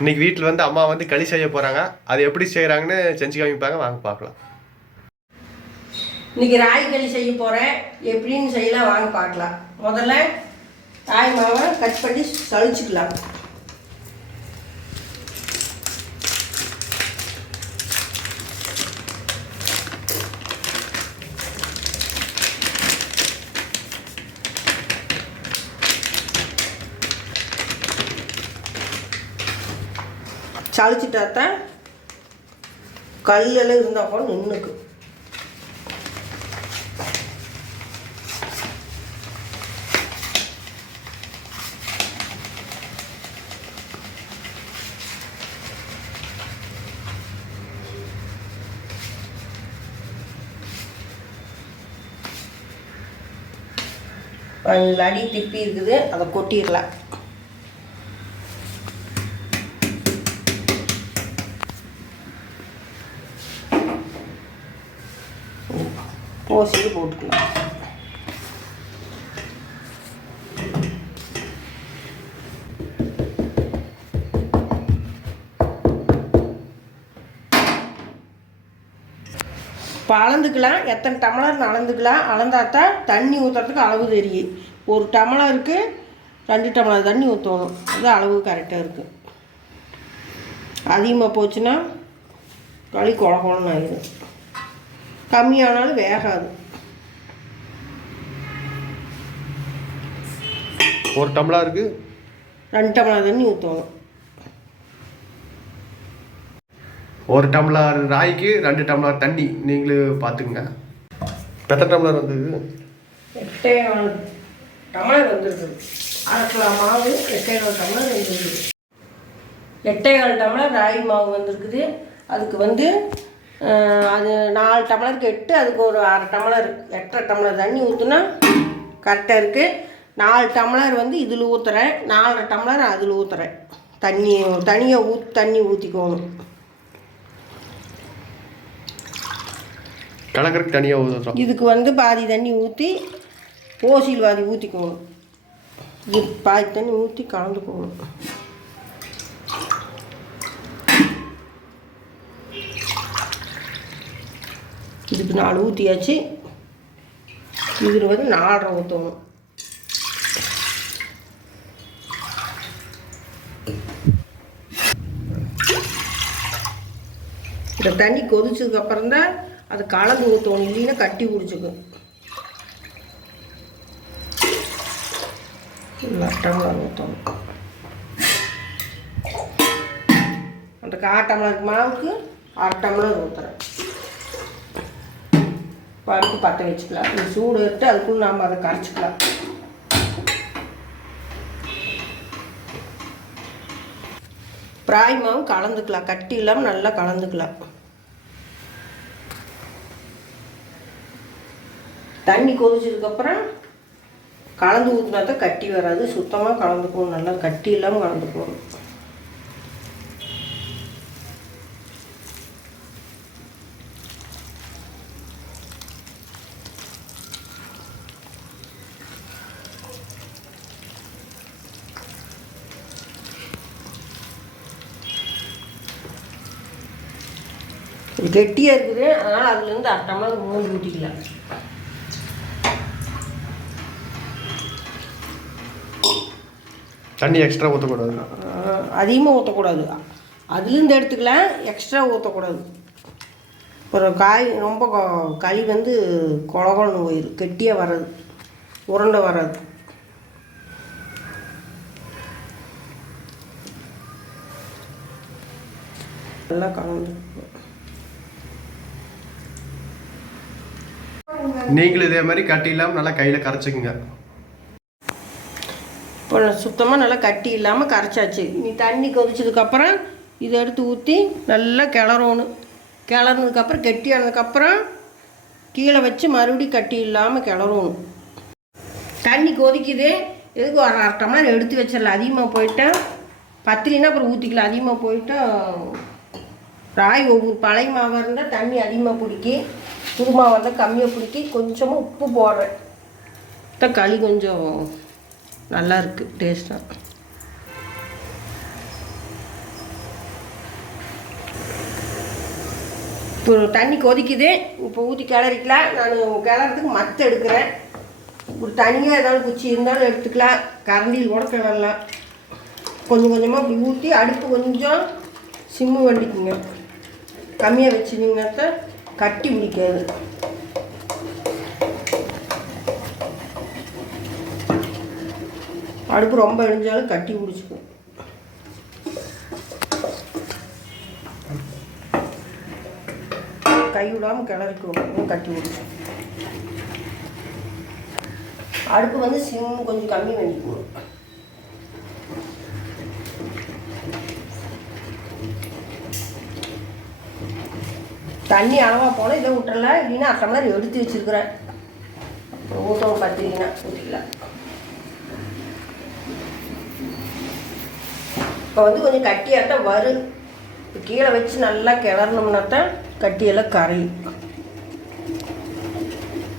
இன்னைக்கு வீட்டில் வந்து அம்மா வந்து களி செய்ய போகிறாங்க. அது எப்படி செய்கிறாங்கன்னு செஞ்சு காமிப்பாங்க, வாங்க பார்க்கலாம். இன்னைக்கு ராகி களி செய்ய போகிறேன். எப்படின்னு செய்யலாம் வாங்க பார்க்கலாம். முதல்ல ராகி மாவை கட் பண்ணி சளிச்சுக்கலாம். சளிச்சிட்டாத்தான் கல்லெல்லாம் இருந்தால் கூட நின்றுக்கு. அடி திப்பி இருக்குது, அதை கொட்டிடலாம். ஓசிட்டு போட்டுக்கலாம். இப்போ அளந்துக்கலாம். எத்தனை டம்ளர் அளந்துக்கலாம். அளந்தாத்தான் தண்ணி ஊற்றுறதுக்கு அளவு தெரியும். ஒரு டம்ளருக்கு 2 டம்ளர் தண்ணி ஊற்றணும். அது அளவு கரெக்டாக இருக்குது. அதிகமாக போச்சுன்னா களி கொல கொலன்னு ஆயிடும். கம்மியானாலும் வேகாது. ஒரு டம்ளருக்கு 2 டம்ளர் தண்ணி ஊற்றணும். ஒரு டம்ளர் ராய்க்கு 2 டம்ளர் தண்ணி நீங்களே பார்த்துக்குங்க. எத்தனை டம்ளர் வந்தது? 8 டம்ளர் வந்துருக்குது. 1/2 கிலோ மாவு 8 டம்ளர் வந்துருக்குது. 8 டம்ளர் ராகி மாவு வந்துருக்குது. அதுக்கு வந்து அது 4 டம்ளருக்கு 8, அதுக்கு ஒரு 1/2 டம்ளர் 8 டம்ளர் தண்ணி ஊற்றுனா கரெக்டாக இருக்குது. 4 டம்ளர் வந்து இதில் ஊற்றுறேன், 4 டம்ளர் அதில் ஊற்றுறேன். தனியாக தண்ணி ஊற்றிக்கோணும். கலக்கறதுக்கு தனியாக ஊற்றுறோம். இதுக்கு வந்து பாதி தண்ணி ஊற்றி ஓசியில் பாதி ஊற்றிக்கோணும். இது பாதி தண்ணி ஊற்றி கலந்துக்கோணும். இதுக்கு 4 ஊற்றியாச்சு. இதில் வந்து 4.5 ஊற்றணும். இந்த தண்ணி கொதிச்சதுக்கப்புறம் தான் அது கலந்து ஊற்றணும், இல்லைன்னா கட்டி பிடிச்சிக்கும். டம்ளர் ஊற்றணும். அந்த 1/4 டம்ளருக்கு மாவுக்கு 1/2 டம்ளர் ஊற்றுறேன். பருப்பு பற்ற வச்சுக்கலாம். இது சூடு எடுத்து அதுக்குள்ளே நாம் அதை கரைச்சிக்கலாம். ராகி மாவு கலந்துக்கலாம். கட்டி இல்லாமல் நல்லா கலந்துக்கலாம். தண்ணி கொதிச்சதுக்கப்புறம் கலந்து ஊற்றினா தான் கட்டி வராது. சுத்தமாக கலந்துக்கணும். நல்லா கட்டி இல்லாமல் கலந்துக்கணும். கெட்டியாக இருக்குது, அதனால் அதுலேருந்து 1/2 டம்ளர் 3 ஊற்றிக்கலாம். தண்ணி எக்ஸ்ட்ரா ஊற்றக்கூடாது, அதிகமாக ஊற்றக்கூடாது. அதுலேருந்து எடுத்துக்கலாம், எக்ஸ்ட்ரா ஊற்றக்கூடாது. அப்புறம் காய் ரொம்ப களி வந்து கொலகொலன்னு போயிடும், கெட்டியாக வராது, உருண்டை வராது. நல்லா கலந்து நீங்களும் இதே மாதிரி கட்டி இல்லாமல் நல்லா கையில் கரைச்சிக்குங்க. இப்போ சுத்தமாக நல்லா கட்டி இல்லாமல் கரைச்சாச்சு. நீ தண்ணி கொதிச்சதுக்கப்புறம் இதை எடுத்து ஊற்றி நல்லா கிளறணும். கிளறினதுக்கப்புறம் கெட்டியானதுக்கப்புறம் கீழே வச்சு மறுபடியும் கட்டி இல்லாமல் கிளறணும். தண்ணி கொதிக்குது, எதுக்கு ஒரு 1/2 டம்ளர் எடுத்து வச்சிடலாம். அதிகமாக போயிட்டால் பத்திரின்னா அப்புறம் ஊற்றிக்கலாம். அதிகமாக போயிட்டால் ராகி ஒவ்வொரு பழைய மாவாக இருந்தால் தண்ணி அதிகமாக பிடிக்கி, புது மாவாக இருந்தால் கம்மியாக பிடிக்கி. கொஞ்சமாக உப்பு போடுறேன். தான் களி கொஞ்சம் நல்லா இருக்குது டேஸ்ட்டாக. இப்போ தண்ணி கொதிக்குது. இப்போ ஊற்றி கிளறிக்கலாம். நான் கிளறதுக்கு மற்ற எடுக்கிறேன். ஒரு தனியாக ஏதாவது குச்சி இருந்தாலும் எடுத்துக்கலாம். கரண்டியில் கூட கிளறலாம். கொஞ்சம் கொஞ்சமாக இப்படி ஊற்றி அடுப்பு கொஞ்சம் சிம்மு வண்டிக்குங்க. கம்மியாக வச்சுருந்தீங்கன்னா கட்டி பிடிக்காது. அடுப்பு ரொம்ப எரிஞ்சாலும் கட்டி பிடிச்சிக்கும். கை விடாமல் கிளறிக்கணும். கட்டி பிடிக்கும். அடுப்பு வந்து சிம் கொஞ்சம் கம்மி பண்ணிக்கணும். தண்ணி அளவாக போனால் இதை விட்டுறலாம். இல்லைன்னா அரை மாதிரி எடுத்து வச்சுருக்குறேன். ஊற்றவும் பத்திரிக்கைனா ஊற்றிக்கலாம். இப்போ வந்து கொஞ்சம் கட்டியாக தான் வரும். இப்போ கீழே வச்சு நல்லா கிளறணும்னா தான் கட்டியெல்லாம் கரையும்.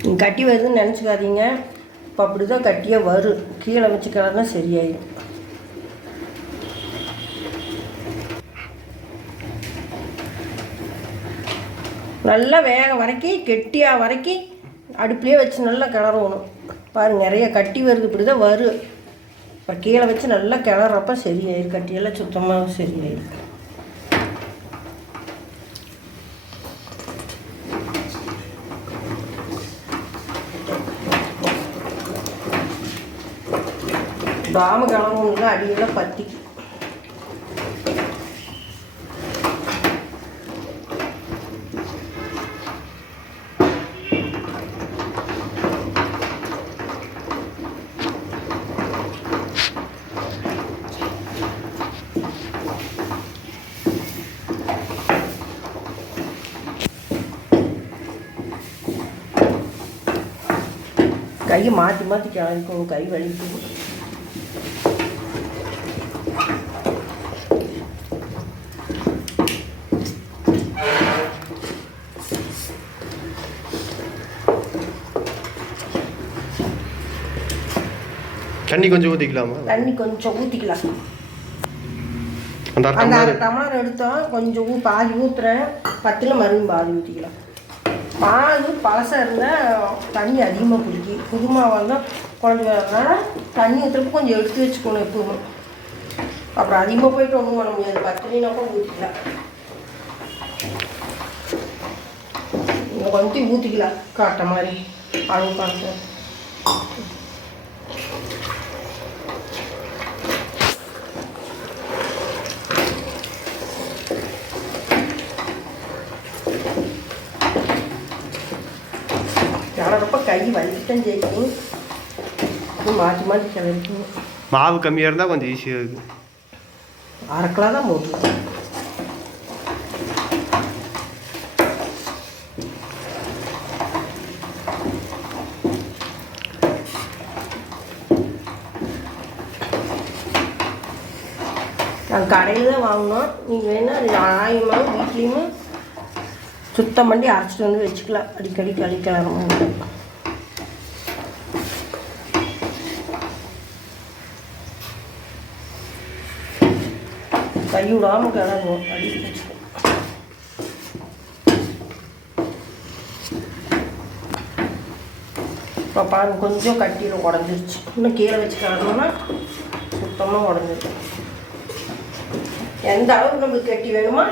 நீங்கள் கட்டி வருதுன்னு நினச்சிக்காதீங்க. இப்போ அப்படி தான் கட்டியாக வரும். கீழே வச்சு கிளறுனா சரியாயிடும். நல்லா வேக வரைக்கும் கெட்டியாக வரைக்கும் அடுப்புலேயே வச்சு நல்லா கிளறணும். பாருங்கள் நிறைய கட்டி வருது. இப்படி தான் வரும். இப்போ கீழே வச்சு நல்லா கிளறப்ப சரியாயிடும். கட்டியெல்லாம் சுத்தமாக சரியாயிடும். தாம கிளம்பணும்னா அடியெல்லாம் பற்றிக்கும். கையை மாற்றி மாற்றி கிளறிக்கணும். கை வலிக்கும். தண்ணி கொஞ்சம் ஊற்றிக்கலாமா? தண்ணி கொஞ்சம் ஊற்றிக்கலாம். அந்த அரை டம்ளர் எடுத்தோம். கொஞ்சம் பாதி ஊற்றுறேன். 10ல் மறுபடியும் பாதி ஊற்றிக்கலாம். மாவு பழசாக இருந்தால் தண்ணி அதிகமாக பிடிக்கும். புது மாவாக இருந்தால் குழந்தைனால தண்ணி ஊற்றுறப்ப கொஞ்சம் எடுத்து வச்சுக்கணும் எப்பவுமே. அப்புறம் அதிகமாக போயிட்டு ஒன்றும் பண்ண முடியாது. 10னாப்போ ஊற்றிக்கலாம். கொஞ்சம் ஊற்றிக்கலாம். காட்ட மாதிரி அளவு காட்ட. கிளறப்ப கை வலிக்கிட்டும் செய்யும். மாற்றி மாற்றி கிளறிக்கணும். மாவு கம்மியாக இருந்தால் கொஞ்சம் ஈஸியாக இருக்குது. அரைக்கலாம் தான் போட்டுருக்கோம். நாங்கள் கடையில் தான் வாங்கினோம். நீங்கள் வேணால் நியாயமாக வீட்லேயுமே சுத்தம் பண்ணி அரைச்சிட்டு வந்து வச்சுக்கலாம். அடிக்கடி கிளறணும். கை விடாமல் கிளறணும். அடி வச்சுக்கணும். இப்போ பாருங்க கொஞ்சம் கட்டியில் உடஞ்சிருச்சு. இன்னும் கீழே வச்சு கிளறணும்னா சுத்தமாக உடஞ்சிருக்கும். எந்த அளவுக்கு நம்மளுக்கு கட்டி வேணுமோ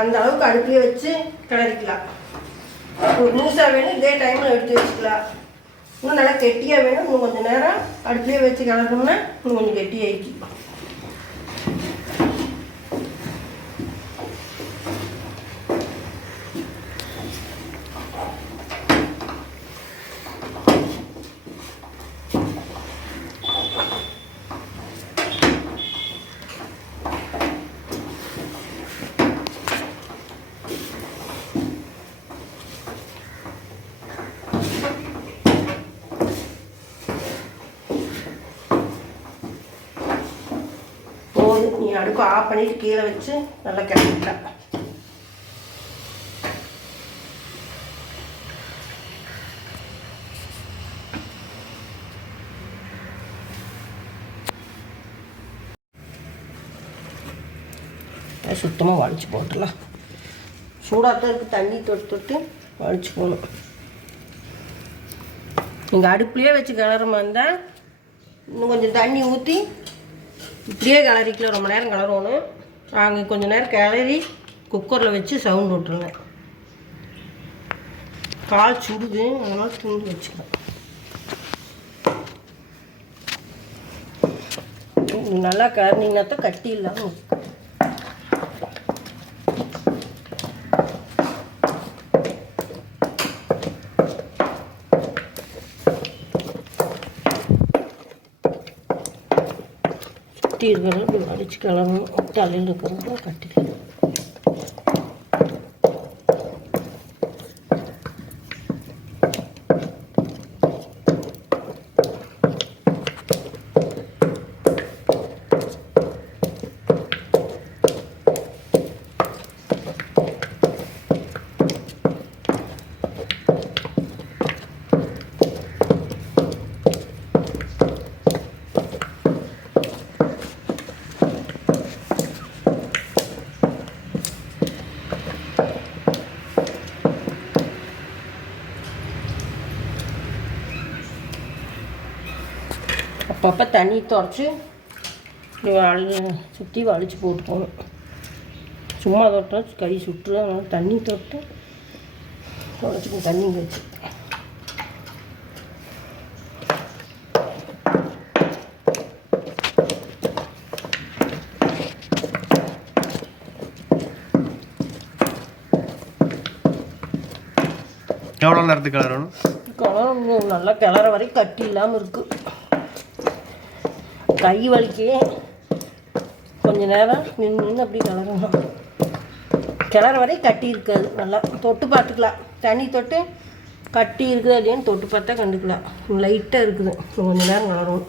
அந்த அளவுக்கு அடுப்புலேயே வச்சு கிளறிக்கலாம். ஒரு லூஸாக வேணும் இதே டைமில் எடுத்து வச்சுக்கலாம். இன்னும் நல்லா கெட்டியாக வேணும். இன்னும் கொஞ்சம் நேரம் அடுப்புலேயே வச்சு கிளறணும்னா இன்னும் கொஞ்சம் கெட்டியாகிக்கி. நீ அடுப்பு ஆஃப் பண்ணிட்டு கீழே வச்சு நல்லா கிளறிக்கலாம். சுத்தமாக வலிச்சு போட்டுடலாம். சூடாக இருக்குது, தண்ணி தொட்டு தொட்டு வலிச்சுக்கணும். நீங்கள் அடுப்புலேயே வச்சு கிளறமா இருந்தால் இன்னும் கொஞ்சம் தண்ணி ஊற்றி இப்படியே கிளறிக்கல ரொம்ப நேரம் கிளறணும். நாங்கள் கொஞ்சம் நேரம் கிளறி குக்கரில் வச்சு சவுண்ட் விட்டுருங்க. கால் சுடுது, அதனால் துண்டு வச்சுக்கலாம். நல்லா கிளறினீங்கன்னா தான் கட்டி இல்லாமல் சுற்றி இருக்கிறது இப்படி வடித்து கிளறணும். தலையில் இருக்கிறது கட்டிக்கலாம். அப்பப்போ தண்ணி துடைச்சி சுற்றி வலிச்சு போட்டுக்கணும். சும்மா தொட்டால் கை சுட்டுரும், அதனால் தண்ணி தொட்டு துடைச்சிக்கணும். தண்ணி வச்சு எவ்வளோ நேரத்துக்கு கிளறணும்? கிளறணும் நல்லா கிளற வரைக்கும் கட்டி இல்லாமல் இருக்குது. கை வலிக்கே கொஞ்சம் நேரம் நின்று அப்படி கிளறணும். கிளற வரை கட்டி இருக்காது. நல்லா தொட்டு பார்த்துக்கலாம். தண்ணி தொட்டு கட்டி இருக்குது அப்படின்னு தொட்டு பார்த்தா கண்டுக்கலாம். லைட்டாக இருக்குது, கொஞ்சம் நேரம் கிளறணும்.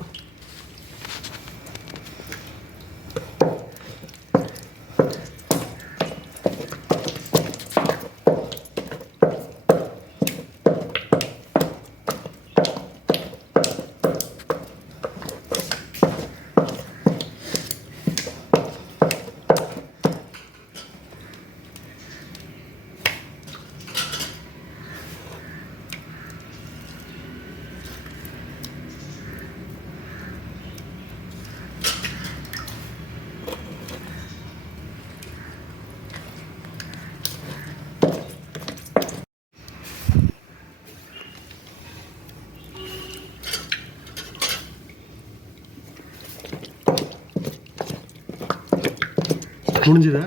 முடிஞ்சுதா?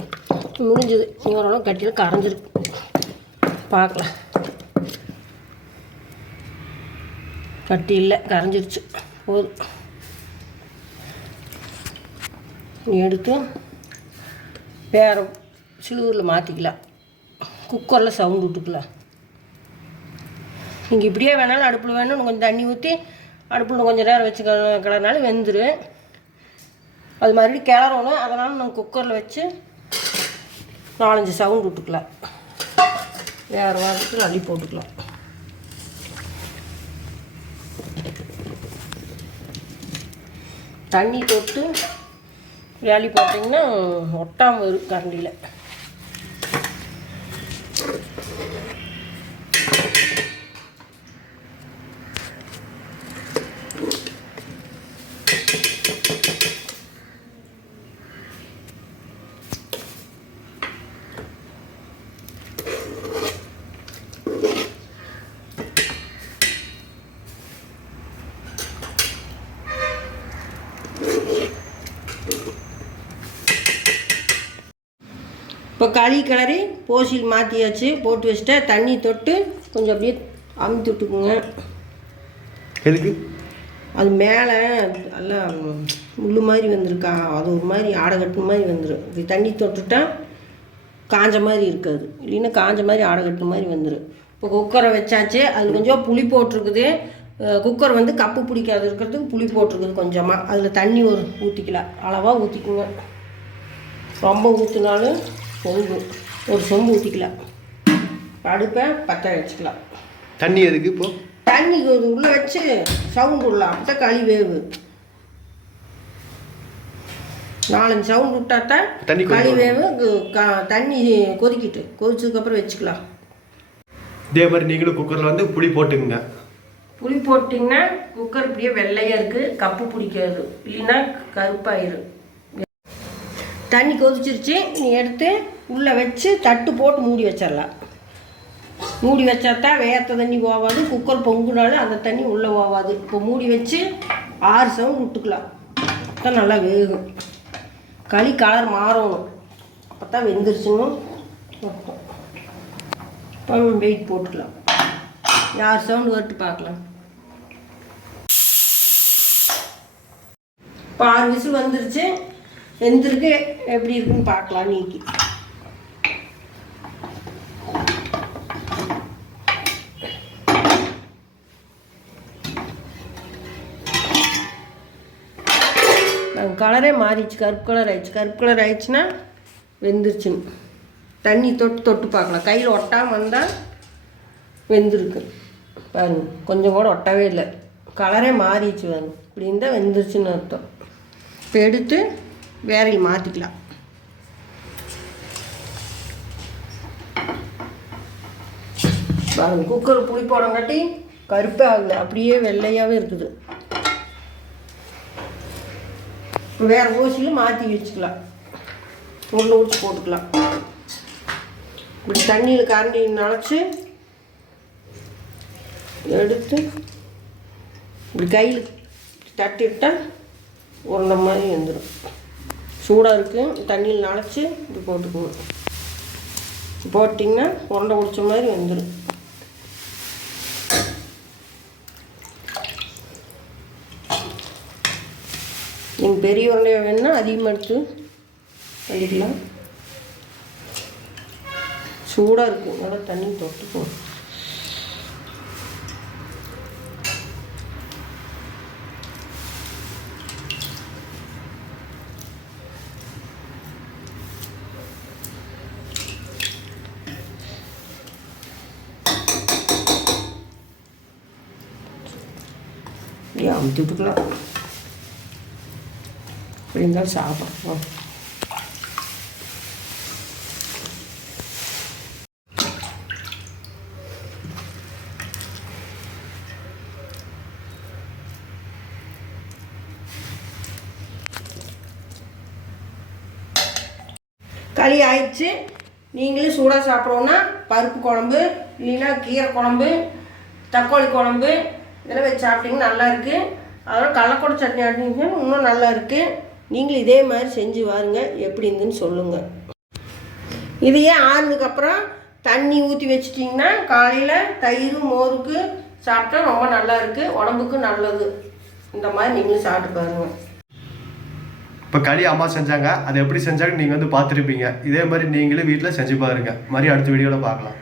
முடிஞ்சுது. நீ ஓரளவு கட்டியில் கரைஞ்சிருக்கு. பார்க்கலாம். கட்டி இல்லை, கரைஞ்சிருச்சு. போதும். நீ எடுத்து வேறு சிலுவரில் மாற்றிக்கலாம். குக்கரில் சவுண்ட் விட்டுக்கலாம். நீங்கள் இப்படியே வேணாலும் அடுப்பில் வேணும் கொஞ்சம் தண்ணி ஊற்றி அடுப்பில் கொஞ்சம் நேரம் வச்சு கிளறினாலும் வெந்துடும். அது மறுபடியும் கிளறணும். அதனால் நம்ம குக்கரில் வச்சு 4-5 சவுண்ட் விட்டுக்கலாம். வேறு வாரத்துக்கு அள்ளி போட்டுக்கலாம். தண்ணி தொட்டு வேலி போட்டிங்கன்னா ஒட்டாமல் வரும் கரண்டியில். இப்போ களி கிளறி போசில் மாற்றியாச்சு. போட்டு வச்சுட்டு தண்ணி தொட்டு கொஞ்சம் அப்படியே அமுத்தி விட்டுக்குங்க. எதுக்கு? அது மேலே நல்லா முள் மாதிரி வந்திருக்கா, அது ஒரு மாதிரி ஆடை கட்டு மாதிரி வந்துடும். இப்படி தண்ணி தொட்டுட்டா காஞ்ச மாதிரி இருக்காது, இல்லைன்னா காஞ்ச மாதிரி ஆடை கட்டு மாதிரி வந்துடும். இப்போ குக்கரை வச்சாச்சு. அது கொஞ்சம் புளி போட்டிருக்குது. குக்கர் வந்து கப்பு பிடிக்காது இருக்கிறதுக்கு புளி போட்டிருக்குது கொஞ்சமாக. அதில் தண்ணி ஒரு ஊற்றிக்கலாம், அளவாக ஊற்றிக்குங்க. ரொம்ப ஊற்றினாலும் பொங்கு. ஒரு சொம்பு ஊற்றிக்கலாம். அடுப்பை பற்ற வச்சுக்கலாம். தண்ணி எதுக்கு? இப்போ தண்ணி உள்ளே வச்சு சவுண்ட் விடலாம். அப்போ களி வேவு. 4-5 சவுண்ட் விட்டாத்தான் தண்ணி களி வேவும். தண்ணி கொதிச்சதுக்கப்புறம் வச்சுக்கலாம். இதே மாதிரி நீங்களும் குக்கரில் வந்து புளி போட்டுக்குங்க. புளி போட்டிங்கன்னா குக்கர் இப்படியே வெள்ளையாக இருக்குது, கப்பு பிடிக்காது, இல்லைன்னா கருப்பாயிரும். தண்ணி கொதிச்சிருச்சு, நீ எடுத்து உள்ளே வச்சு தட்டு போட்டு மூடி வச்சிடலாம். மூடி வச்சாதான் வேர்த்த தண்ணி போகாது, குக்கர் பொங்குனாலும் அந்த தண்ணி உள்ளே போகாது. இப்போ மூடி வச்சு 6 சவுண்ட் விட்டுக்கலாம். அப்போ தான் நல்லா வேகும். களி கலர் மாறணும், அப்போ தான் வெந்துருச்சுன்னு இப்போ வெயிட் போட்டுக்கலாம். 6 சவுண்ட் வரட்டு பார்க்கலாம். இப்போ 6 விசில் வந்துருச்சு, வெந்திருக்கு. எப்படி இருக்குன்னு பார்க்கலாம். நீக்கி கலரே மாறிடுச்சு, கருப்பு கலர் ஆயிடுச்சு. கருப்பு கலர் ஆயிடுச்சுன்னா வெந்துருச்சுன்னு தண்ணி தொட்டு பார்க்கலாம். கையில் ஒட்டாமல் வந்தால் வெந்திருக்கு பாருங்க. கொஞ்சம் கூட ஒட்டவே இல்லை, கலரே மாறிடுச்சு பாருங்க. இப்படி இருந்தால் வெந்துருச்சுன்னு அர்த்தம். இப்போ எடுத்து வேறையில் மாற்றிக்கலாம். பாருங்க, குக்கர் புளி போடங்காட்டி கருப்பே ஆகலை, அப்படியே வெள்ளையாகவே இருக்குது. வேறு ஊசியில் மாற்றி வச்சுக்கலாம், உருளை ஊற்றி போட்டுக்கலாம். இப்படி தண்ணியில் கரண்டி நனைச்சி எடுத்து இப்படி கையில் தட்டிவிட்டால் உருண்டை மாதிரி வந்துடும். சூடாக இருக்குது, தண்ணியில் நனைச்சி இப்படி போட்டுக்கணும். போட்டிங்கன்னா உருண்டை பிடிச்ச மாதிரி வந்துடும். நீங்கள் பெரிய உருண்டையாக வேணுன்னா அதிகமாக எடுத்து பண்ணிக்கலாம். சூடாக இருக்குது, நல்லா தண்ணி தொட்டுக்கும். அமுத்தி விட்டுக்கலாம். இப்படி இருந்தாலும் சாப்பிட்றோம். களி ஆயிடுச்சு. நீங்களும் சூடாக சாப்பிட்றோன்னா பருப்பு குழம்பு, இல்லைன்னா கீரை குழம்பு, தக்காளி குழம்பு இதெல்லாம் வச்சு சாப்பிட்டிங்கன்னா நல்லாயிருக்கு. அதோட கடலக்கொட்டை சட்னி ஆட்டிங்கன்னா இன்னும் நல்லா இருக்குது. நீங்களும் இதே மாதிரி செஞ்சு பாருங்க, எப்படி இருந்துன்னு சொல்லுங்கள். இதையே ஆறுனதுக்கப்புறம் தண்ணி ஊற்றி வச்சிட்டிங்கன்னா காலையில் தயிர் மோருக்கு சாப்பிட்டா ரொம்ப நல்லா இருக்குது, உடம்புக்கு நல்லது. இந்த மாதிரி நீங்களும் சாப்பிட்டு பாருங்கள். இப்போ களி அம்மா செஞ்சாங்க, அதை எப்படி செஞ்சாங்க நீங்கள் வந்து பார்த்துருப்பீங்க. இதே மாதிரி நீங்களும் வீட்டில் செஞ்சு பாருங்கள். மாதிரி அடுத்த வீடியோவில் பார்க்கலாம்.